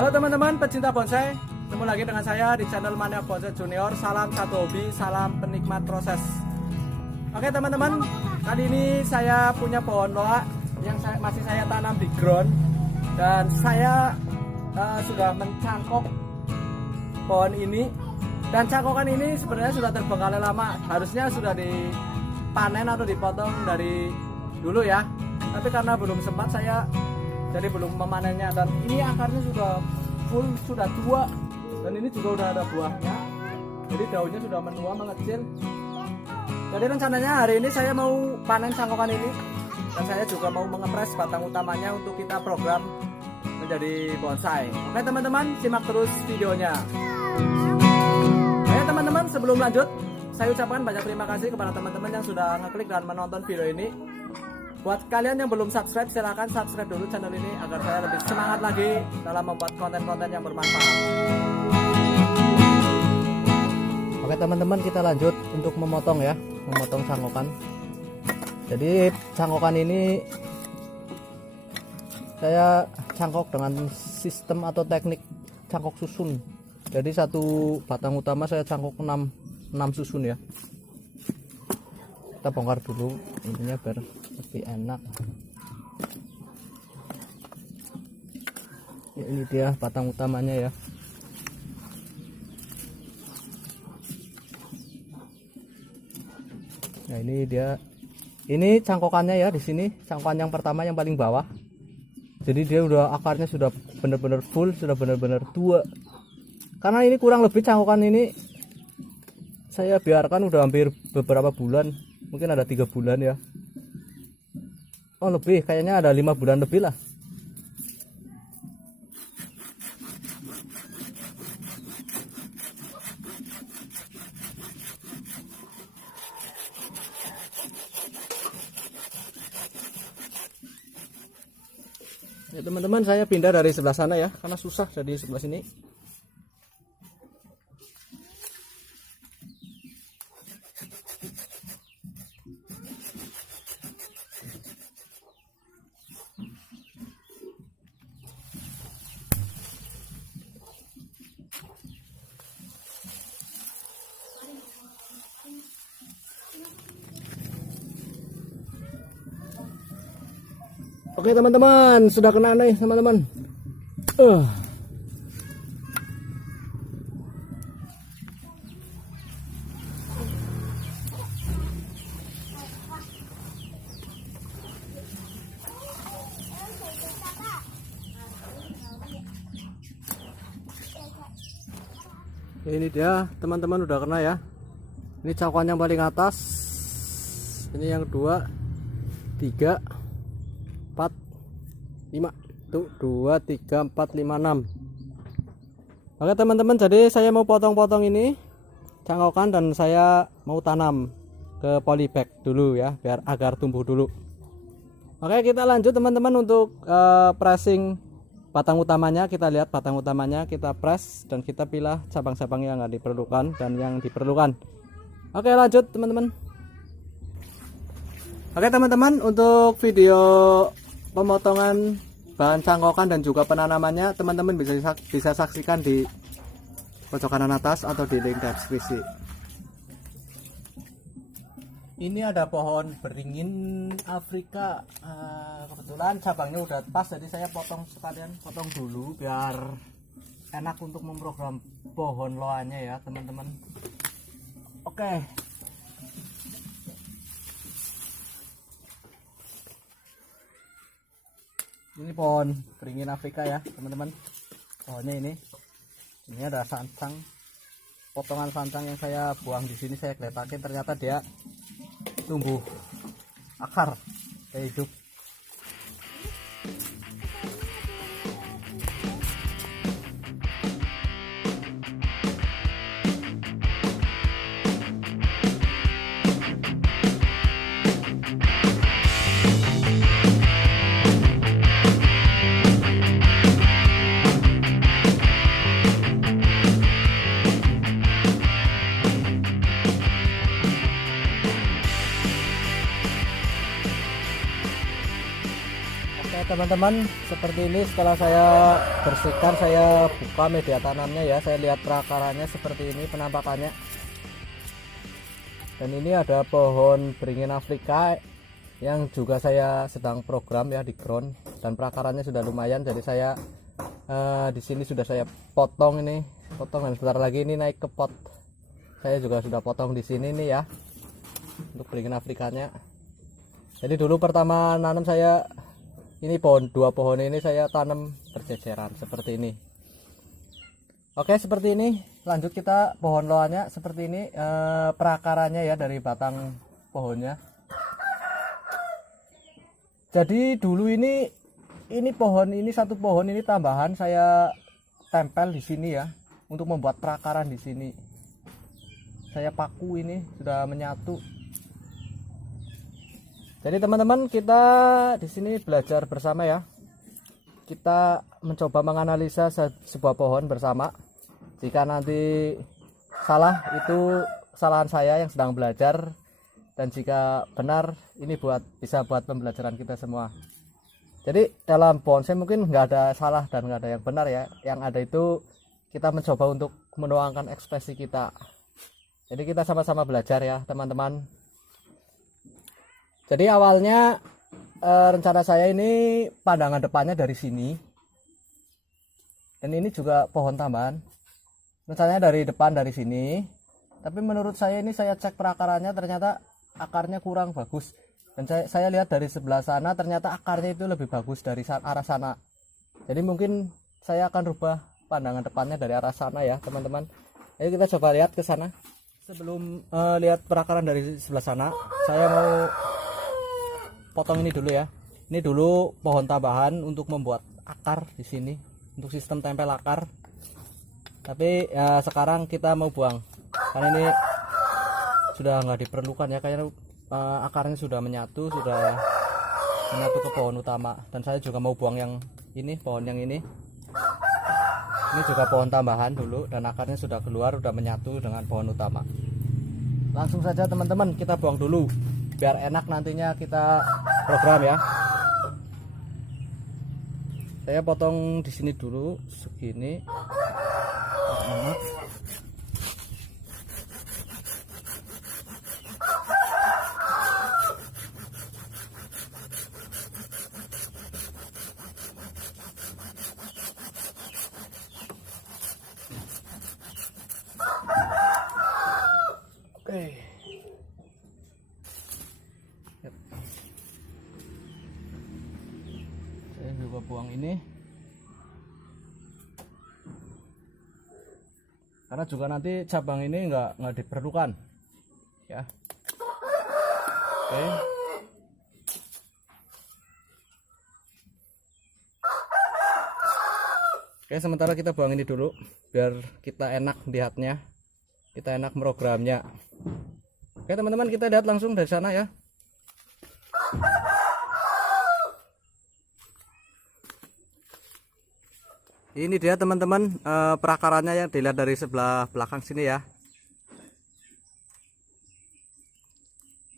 Halo teman-teman pecinta bonsai, ketemu lagi dengan saya di channel Mania Bonsai Junior. Salam satu hobi, salam penikmat proses. Oke teman-teman, kali ini saya punya pohon loa yang masih saya tanam di ground. Dan saya sudah mencangkok pohon ini. Dan cangkokan ini sebenarnya sudah terbengkalai lama. Harusnya sudah dipanen atau dipotong dari dulu ya. Tapi karena belum sempat saya jadi belum memanennya, dan ini akarnya sudah full, sudah tua, dan ini juga udah ada buahnya, jadi daunnya sudah menua mengecil. Jadi rencananya hari ini saya mau panen cangkokan ini, dan saya juga mau mengepres batang utamanya untuk kita program menjadi bonsai. Oke teman-teman, simak terus videonya. Oke teman-teman, sebelum lanjut saya ucapkan banyak terima kasih kepada teman-teman yang sudah ngeklik dan menonton video ini. Buat kalian yang belum subscribe, silahkan subscribe dulu channel ini agar saya lebih semangat lagi dalam membuat konten-konten yang bermanfaat. Oke teman-teman, kita lanjut untuk memotong ya, memotong cangkokan. Jadi cangkokan ini saya cangkok dengan sistem atau teknik cangkok susun. Jadi satu batang utama saya cangkok 6 susun ya. Kita bongkar dulu intinya biar lebih enak. Ya, ini dia batang utamanya ya. Nah ini dia, ini cangkokannya ya. Di sini cangkokan yang pertama yang paling bawah. Jadi dia udah akarnya sudah benar-benar full, sudah benar-benar tua. Karena ini kurang lebih cangkokan ini saya biarkan udah hampir beberapa bulan, mungkin ada 3 bulan ya. Oh lebih, kayaknya ada 5 bulan lebih lah. Ya teman-teman, saya pindah dari sebelah sana ya, karena susah dari sebelah sini. Oke teman-teman, sudah kena nih teman-teman. Ini dia teman-teman, udah kena ya. Ini cangkokan yang paling atas. Ini yang kedua, 3, 4, 5. Tuh 2, 3, 4, 5, 6. Oke teman-teman, jadi saya mau potong-potong ini cangkokan dan saya mau tanam ke polybag dulu ya, biar agar tumbuh dulu. Oke, kita lanjut teman-teman untuk pressing batang utamanya. Kita lihat batang utamanya, kita press dan kita pilih cabang-cabang yang nggak diperlukan dan yang diperlukan. Oke lanjut teman-teman. Oke teman-teman, untuk video pemotongan bahan cangkokan dan juga penanamannya teman-teman bisa saksikan di pojok kanan atas atau di link deskripsi. Ini ada pohon beringin Afrika, kebetulan cabangnya udah pas, jadi saya potong sekalian, potong dulu biar enak untuk memprogram pohon loanya ya teman-teman. Oke. Ini pohon beringin Afrika ya teman-teman. Pohonnya ini ada sancang, potongan sancang yang saya buang di sini, saya geletakin, ternyata dia tumbuh akar kayak hidup. teman-teman, seperti ini setelah saya bersihkan, saya buka media tanamnya ya, saya lihat prakaranya seperti ini penampakannya. Dan ini ada pohon beringin Afrika yang juga saya sedang program ya di ground, dan prakaranya sudah lumayan, jadi saya di sini sudah saya potong dan sebentar lagi ini naik ke pot. Saya juga sudah potong di sini nih ya untuk beringin Afrikanya. Jadi dulu pertama nanam saya ini dua pohon ini saya tanam berjejeran seperti ini. Oke, seperti ini. Lanjut kita pohon loanya seperti ini, prakaranya ya dari batang pohonnya. Jadi dulu ini pohon ini, satu pohon ini tambahan saya tempel di sini ya untuk membuat prakaran di sini. Saya paku ini sudah menyatu. Jadi teman-teman, kita di sini belajar bersama ya. Kita mencoba menganalisa sebuah pohon bersama. Jika nanti salah, itu kesalahan saya yang sedang belajar, dan jika benar, ini bisa buat pembelajaran kita semua. Jadi dalam bonsai mungkin nggak ada salah dan nggak ada yang benar ya. Yang ada itu kita mencoba untuk menuangkan ekspresi kita. Jadi kita sama-sama belajar ya teman-teman. Jadi awalnya rencana saya ini pandangan depannya dari sini, dan ini juga pohon tambahan. Rencananya dari depan dari sini, tapi menurut saya ini saya cek perakarannya ternyata akarnya kurang bagus, dan saya lihat dari sebelah sana ternyata akarnya itu lebih bagus dari arah sana. Jadi mungkin saya akan rubah pandangan depannya dari arah sana ya teman-teman. Ayo kita coba lihat ke sana. Sebelum lihat perakaran dari sebelah sana, saya mau potong ini dulu ya. Ini dulu pohon tambahan untuk membuat akar di sini, untuk sistem tempel akar. Tapi ya sekarang kita mau buang karena ini sudah nggak diperlukan ya, kayaknya akarnya sudah menyatu ke pohon utama. Dan saya juga mau buang yang ini, pohon yang ini juga pohon tambahan dulu, dan akarnya sudah keluar, sudah menyatu dengan pohon utama. Langsung saja teman-teman, kita buang dulu biar enak nantinya kita program ya. Saya potong di sini dulu segini. Oke. Saya juga buang ini karena juga nanti cabang ini nggak diperlukan ya. Oke. Oke, sementara kita buang ini dulu biar kita enak lihatnya, kita enak programnya. Oke teman-teman, kita lihat langsung dari sana ya. Ini dia teman-teman, perakarannya yang dilihat dari sebelah belakang sini ya.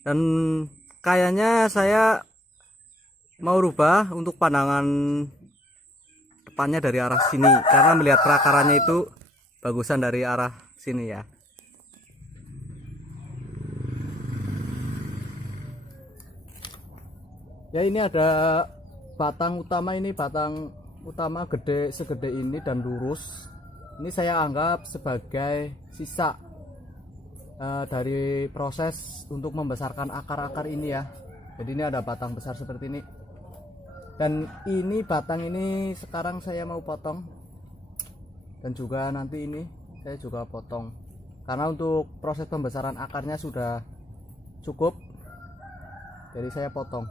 Dan kayaknya saya mau rubah untuk pandangan depannya dari arah sini, karena melihat perakarannya itu bagusan dari arah sini ya. Ya, ini ada batang utama, ini batang utama gede segede ini dan lurus. Ini saya anggap sebagai sisa dari proses untuk membesarkan akar-akar ini ya. Jadi ini ada batang besar seperti ini, dan ini batang ini sekarang saya mau potong, dan juga nanti ini saya juga potong karena untuk proses pembesaran akarnya sudah cukup, jadi saya potong.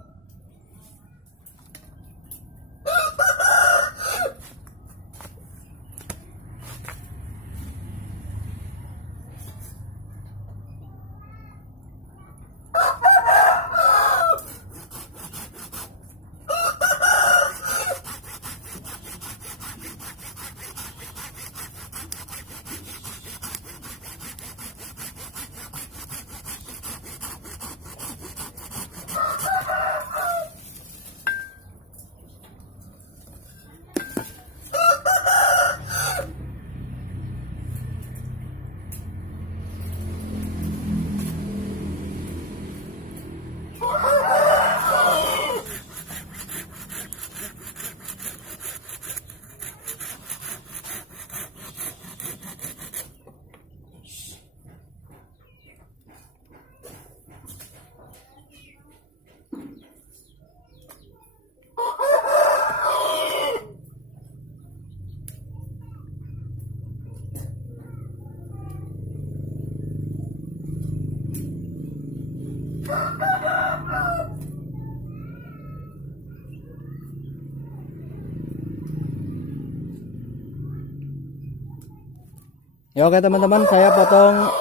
Ya oke teman-teman, saya potong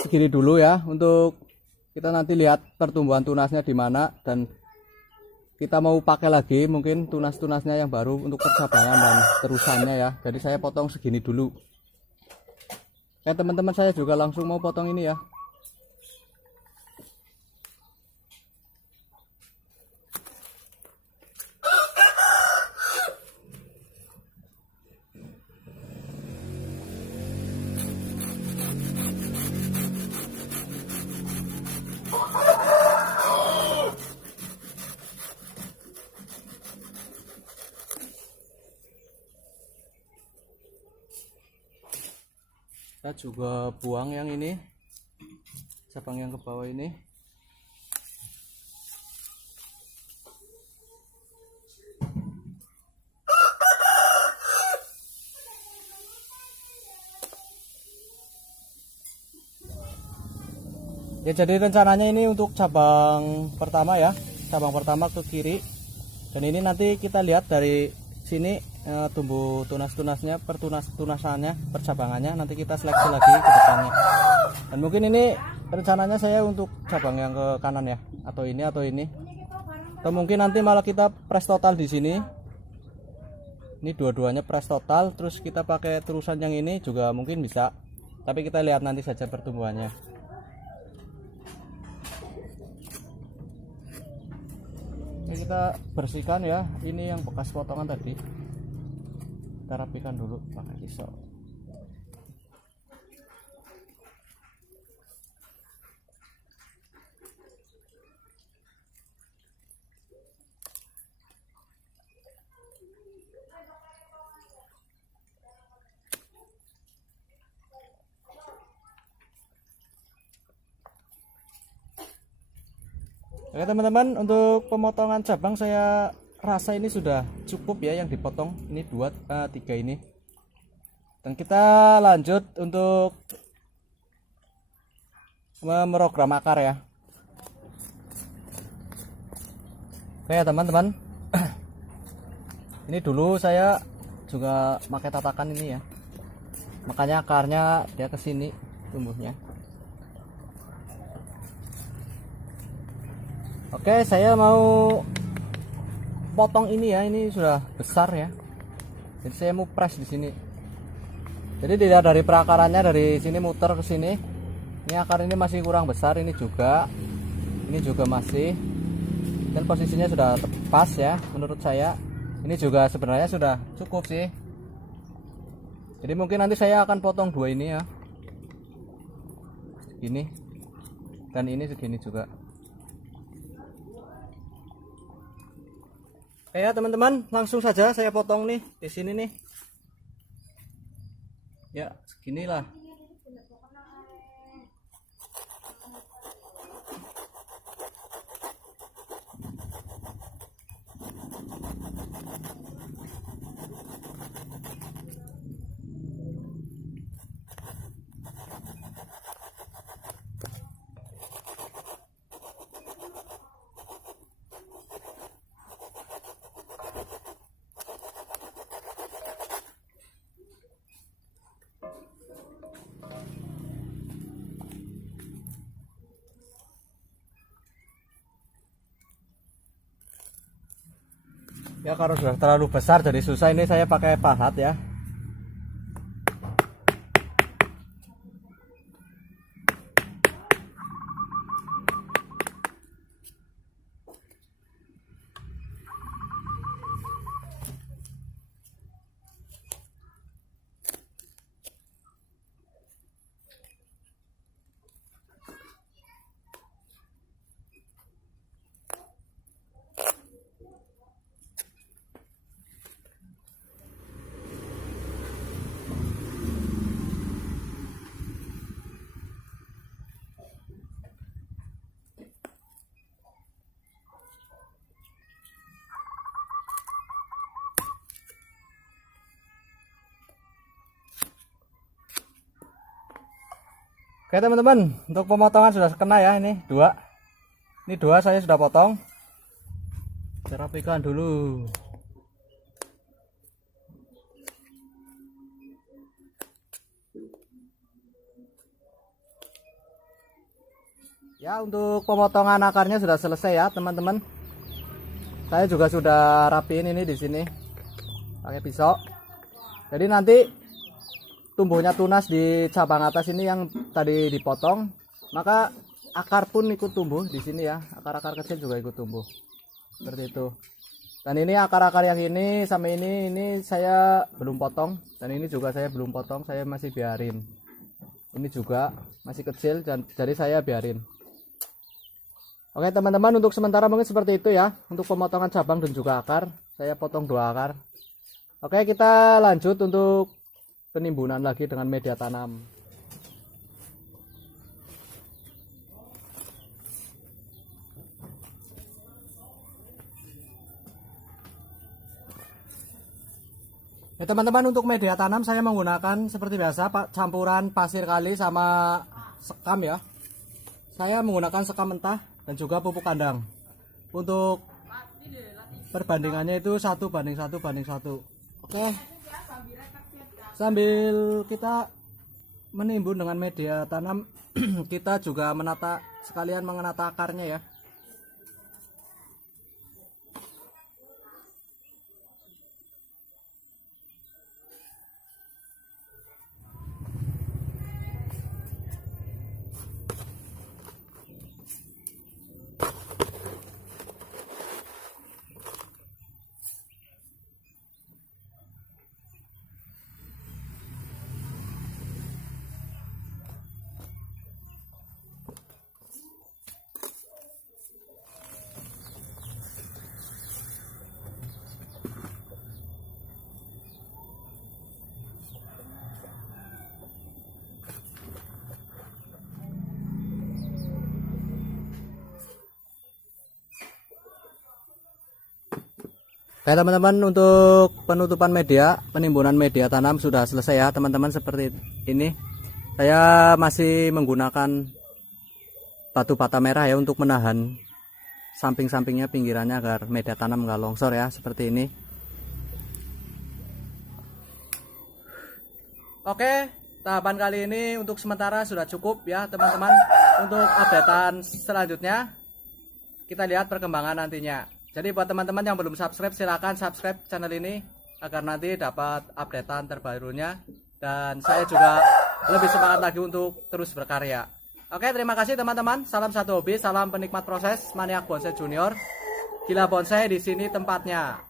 segini dulu ya, untuk kita nanti lihat pertumbuhan tunasnya di mana, dan kita mau pakai lagi mungkin tunas-tunasnya yang baru untuk percabangan dan terusannya ya. Jadi saya potong segini dulu. Teman-teman, saya juga langsung mau potong ini ya. Kita juga buang yang ini, cabang yang ke bawah ini. Ya, jadi rencananya ini untuk cabang pertama ya, cabang pertama ke kiri, dan ini nanti kita lihat dari sini tumbuh tunas-tunasnya, tunasannya, percabangannya, nanti kita seleksi lagi ke depannya. Dan mungkin ini rencananya saya untuk cabang yang ke kanan ya, atau ini, atau mungkin nanti malah kita press total di sini. Ini dua-duanya press total, terus kita pakai terusan yang ini juga mungkin bisa, tapi kita lihat nanti saja pertumbuhannya. Ini kita bersihkan ya, ini yang bekas potongan tadi kita rapikan dulu pakai pisau. Oke teman-teman, untuk pemotongan cabang saya rasa ini sudah cukup ya yang dipotong. Ini 3 ini. Dan kita lanjut untuk merogram akar ya. Oke teman-teman, ini dulu saya juga pakai tatakan ini ya, makanya akarnya dia ke sini tumbuhnya. Oke, saya mau potong ini ya, ini sudah besar ya. Jadi saya mau press di sini. Jadi dilihat dari perakarannya, dari sini muter ke sini. Ini akar ini masih kurang besar, ini juga masih. Dan posisinya sudah pas ya menurut saya. Ini juga sebenarnya sudah cukup sih. Jadi mungkin nanti saya akan potong 2 ini ya. Segini. Dan ini segini juga. Ya teman-teman, langsung saja saya potong nih di sini nih. Ya, seginilah. Ya kalau sudah terlalu besar jadi susah, ini saya pakai pahat ya. Oke teman-teman, untuk pemotongan sudah kena ya, ini 2. Ini 2 saya sudah potong. Saya rapikan dulu. Ya, untuk pemotongan akarnya sudah selesai ya teman-teman. Saya juga sudah rapiin ini di sini pakai pisau. Jadi nanti tumbuhnya tunas di cabang atas ini yang tadi dipotong, maka akar pun ikut tumbuh di sini ya. Akar-akar kecil juga ikut tumbuh. Seperti itu. Dan ini akar-akar yang ini sama ini saya belum potong, dan ini juga saya belum potong, saya masih biarin. Ini juga masih kecil jadi saya biarin. Oke teman-teman, untuk sementara mungkin seperti itu ya untuk pemotongan cabang dan juga akar. Saya potong 2 akar. Oke, kita lanjut untuk penimbunan lagi dengan media tanam. Ya teman-teman, untuk media tanam saya menggunakan seperti biasa campuran pasir kali sama sekam ya. Saya menggunakan sekam mentah dan juga pupuk kandang. Untuk perbandingannya itu 1:1:1. Oke. Sambil kita menimbun dengan media tanam, kita juga sekalian menata akarnya ya. Oke teman-teman, untuk penutupan media, penimbunan media tanam sudah selesai ya teman-teman. Seperti ini, saya masih menggunakan batu bata merah ya untuk menahan samping-sampingnya, pinggirannya agar media tanam nggak longsor ya, seperti ini. Oke, tahapan kali ini untuk sementara sudah cukup ya teman-teman. Untuk updatean selanjutnya kita lihat perkembangan nantinya. Jadi buat teman-teman yang belum subscribe, silahkan subscribe channel ini agar nanti dapat updatean terbarunya, dan saya juga lebih semangat lagi untuk terus berkarya. Oke, terima kasih teman-teman. Salam satu hobi, salam penikmat proses, maniak bonsai junior. Gila Bonsai di sini tempatnya.